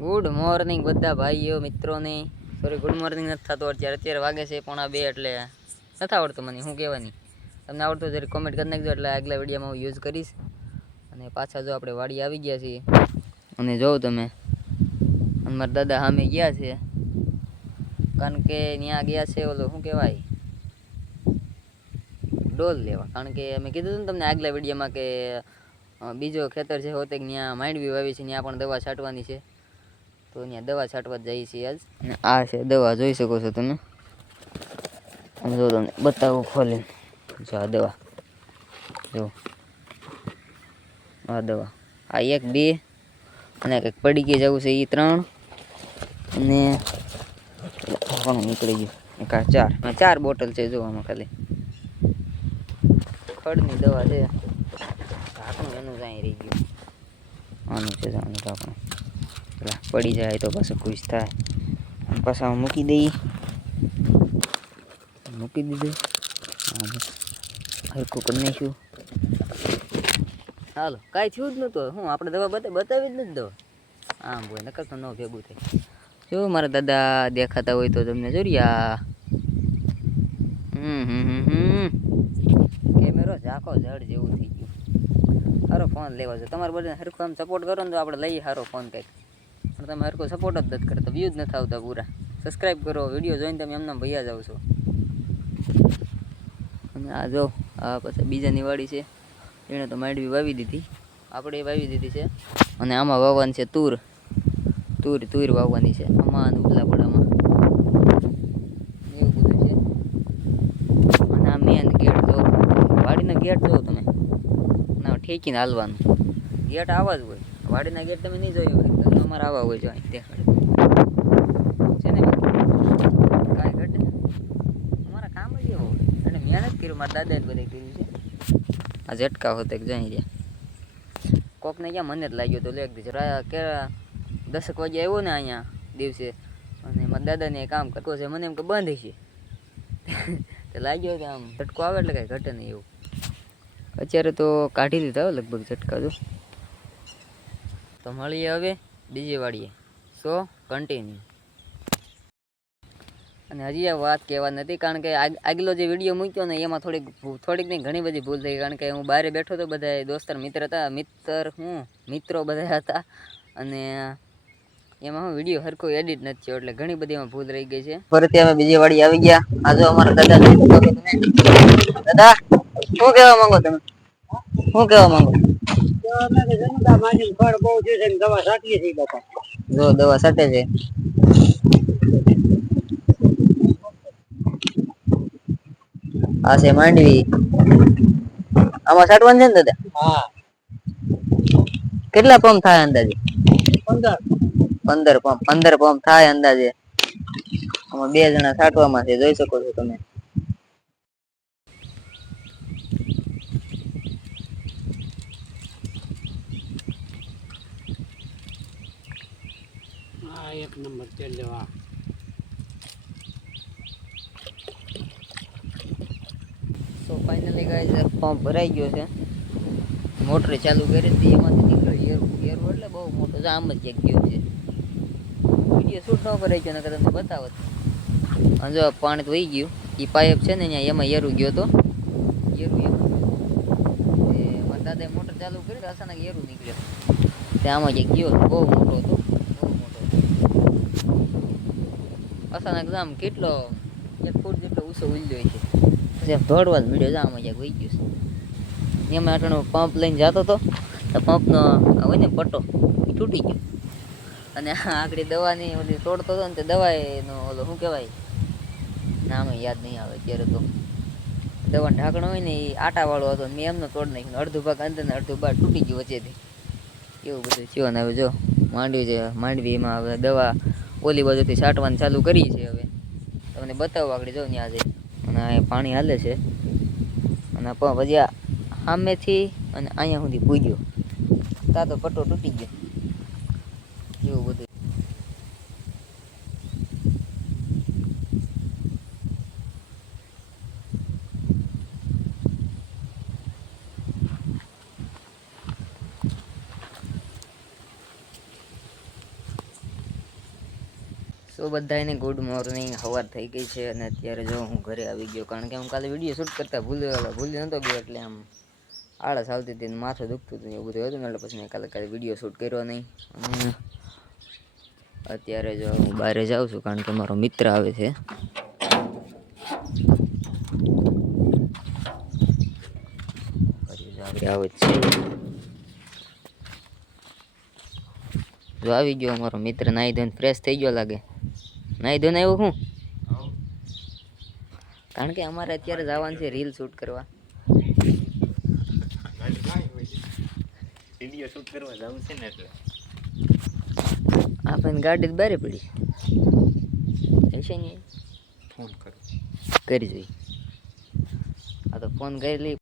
Good morning બધા ભાઈઓ મિત્રોને. સોરી, ગુડ મોર્નિંગ નથી થતો અત્યારે વાગે છે 1:30 એટલે નથી આવડતું મને શું કહેવાની. તમને આવડતું જરી કોમેન્ટ કરી નાખજો એટલે આગલા વિડીયોમાં હું યુઝ કરીશ. અને પાછા જો આપણે વાડી આવી ગયા છીએ અને જોઉં તમે મારા દાદા સામે ગયા છે, કારણ કે ત્યાં ગયા છે ઓલો શું કહેવાય ડોલ લેવા. કારણ કે મેં કીધું હતું ને તમને આગલા વિડીયોમાં કે બીજો ખેતર છે હોતે ત્યાં માંડવી વાવી છે, ત્યાં પણ દવા છાંટવાની છે. તો અહીંયા દવા છાંટવા જઈએ છીએ આજ. અને આ છે દવા, જોઈ શકો છો તમે. અને જો તમને બતાવું ખોલીને, જો આ દવા, જો આ દવા. આ 1 2 અને કંઈક પડી ગઈ જવું છે એ 3 અને ઘણું નીકળી ગયું. એક આ 4 બોટલ છે જો આમાં. ખાલી ખડની દવા છે. ઢાંકણું એનું જ અહીં રહી ગયું. આનું છે આનું ઢાંકણું. પડી જાય તો પાછું ખુશ થાય. અને પાછા મૂકી દીધું. હરખું કરી નાખ્યું. હાલો, કાંઈ થયું જ નહોતું. હું આપણે દવા બતાવી જ નથી દવા. આમ હોય નકર તો ન ભેગું થાય. જો મારા દાદા દેખાતા હોય તો તમને જોરિયા. કેમેરો ઝાંખો જડ જેવું થઈ ગયું. સારો ફોન લેવા છે તમારે બધાને. હરખું આમ સપોર્ટ કરો ને તો આપણે લઈએ સારો ફોન કંઈક. પણ તમે હરખો સપોર્ટ જ નથી કરતા, વ્યૂ જ નથી આવતા પૂરા. સબસ્ક્રાઈબ કરો, વિડીયો જોઈને તમે એમને ભૈયા જાવ છો. અને આ જો આ પછી બીજાની વાડી છે, એણે તો માંડવી વાવી દીધી, આપણે વાવી દીધી છે. અને આમાં વાવવાની છે તુર વાવવાની છે આમાં ઉપલાપડામાં, એવું બધું છે. અને આ મેન ગેટ જો, વાડીનો ગેટ જો તમે, ના ઠેકીને હાલવાનું. ગેટ આવા જ હોય, વાડીના ગેટ તમે નહીં જોયું હોય તો અમારે આવા હોય. જો અહીં દેખાડે છે ને, કાંઈ ઘટે અમારા કામ જ એવો હોય. અને મહેનત કર્યું, મારા દાદાએ બધે કર્યું છે. આ ઝટકા હોતે જઈ રહ્યા કોકને ક્યાં મને જ લાગ્યો તો લેક દીધો કે 10 વાગે આવ્યો ને અહીંયા દિવસે. અને મારા દાદાને કામ કરતો છે, મને એમ કે બંધ છે. તો લાગ્યો કે આમ ઝટકો આવે એટલે કાંઈ ઘટે નહીં એવું. અત્યારે તો કાઢી દીધા લગભગ ઝટકા. જો તો મળીએ હવે બીજી વાડીએ. સો કન્ટિન્યુ. અને હજી આ વાત કહેવા નથી, કારણ કે આગલો જે વિડીયો મૂક્યો ને એમાં થોડીક નહીં ઘણી બધી ભૂલ થઈ. કારણ કે હું બહાર બેઠો હતો, બધા દોસ્તાર મિત્રો બધા હતા. અને એમાં હું વિડીયો હરખો એડિટ નથી થયો, એટલે ઘણી બધી એમાં ભૂલ રહી ગઈ છે. ફરીથી અમે બીજી વાડી આવી ગયા. આ જો અમારા દાદા. દાદા શું કહેવા માંગો તમે? શું કહેવા માંગો? દવા છાંટીએ છીએ બાપા. જો દવા છાંટે છે. આ છે માંડવી. આમાં છાંટવાનું છે ને દાદા? હા. કેટલા પંપ થાય અંદાજે? 15 પંપ થાય અંદાજે. આમાં 2 જણા છાંટવામાં છે, જોઈ શકો છો તમે. આ 1 નંબર તેલ લેવા. તો ફાઇનલી ગાઈસ પંપ ભરાઈ ગયો છે. મોટર ચાલુ કરી હતી, એમાંથી નીકળ્યો એરું એટલે બહુ મોટો છે. આમ જ એક ગયો છે. વિડીયો શૂટ ન કરાઈ ગયો, નકર તમને બતાવત. અને જો પાણી તો વહી ગયું. એ પાઇપ છે ને અહીંયા, એમાં એરું ગયો તો એમાં મારા દાદાએ મોટર ચાલુ કરી તો અચાનક એરું નીકળ્યો. ત્યાં આમાં જ ગયો, બહુ મોટો હતો. અચાનક આમ કેટલો 1 ફૂટ જેટલો ઊંચો ઉલ્યો છે. પછી દોડવા જ વિડીયો જ આમાં જ્યાં વહી ગયું છે. એમાં આટલો પંપ લઈને જતો હતો તો પંપનો હોય ને પટ્ટો એ તૂટી ગયો. અને આગળ દવાની ઓલી તોડતો હતો ને તે દવાઈનો ઓલો શું કહેવાય નામ યાદ નહીં આવે અત્યારે. તો દવાનું ઢાંકણું હોય ને એ આટાવાળો હતો, મેં એમનો તોડ નાખ્યો. અડધું ભાગ અંદર ને અડધું ભાગ તૂટી ગયું વચ્ચેથી. એવું બધું થયું. ને હવે જો માંડવી એમાં હવે દવા ઓલી બાજુથી છાંટવાની ચાલુ કરી છે. હવે તમને બતાવો આગળ જો ત્યાં જઈ. અને આ પાણી હાલે છે. અને ભજીયા સામેથી અને અહીંયા સુધી પૂગ્યો ત્યાં તો પટ્ટો તૂટી ગયો. એવું બધું. સો બધાને ગુડ મોર્નિંગ. સવાર થઈ ગઈ છે અને અત્યારે જો હું ઘરે આવી ગયો, કારણ કે હું કાલે વિડીયો શૂટ કરતા ભૂલી નહોતો ગયો, એટલે આમ આળસ આવતી હતી ને માથું દુખતું હતું એવું બધું હતું ને, એટલે પછી મેં કાલે વિડીયો શૂટ કર્યો નહીં. અને અત્યારે જો હું બહાર જાઉં છું, કારણ કે મારો મિત્ર આવે છે. આવે છે જો આવી ગયો અમારો મિત્ર. નાહી ધોઈને ફ્રેશ થઈ ગયો લાગે. નાહી ધોઈને આવ્યો હું, કારણ કે અમારે અત્યારે જવાનું છે રીલ શૂટ કરવા. વિડિયો શૂટ કરવા જવું છે ને, એટલે આપણને ગાડી જ બારે પડી છે ને. ફોન કરો કરી જોઈ. આ તો ફોન કરી લઈ.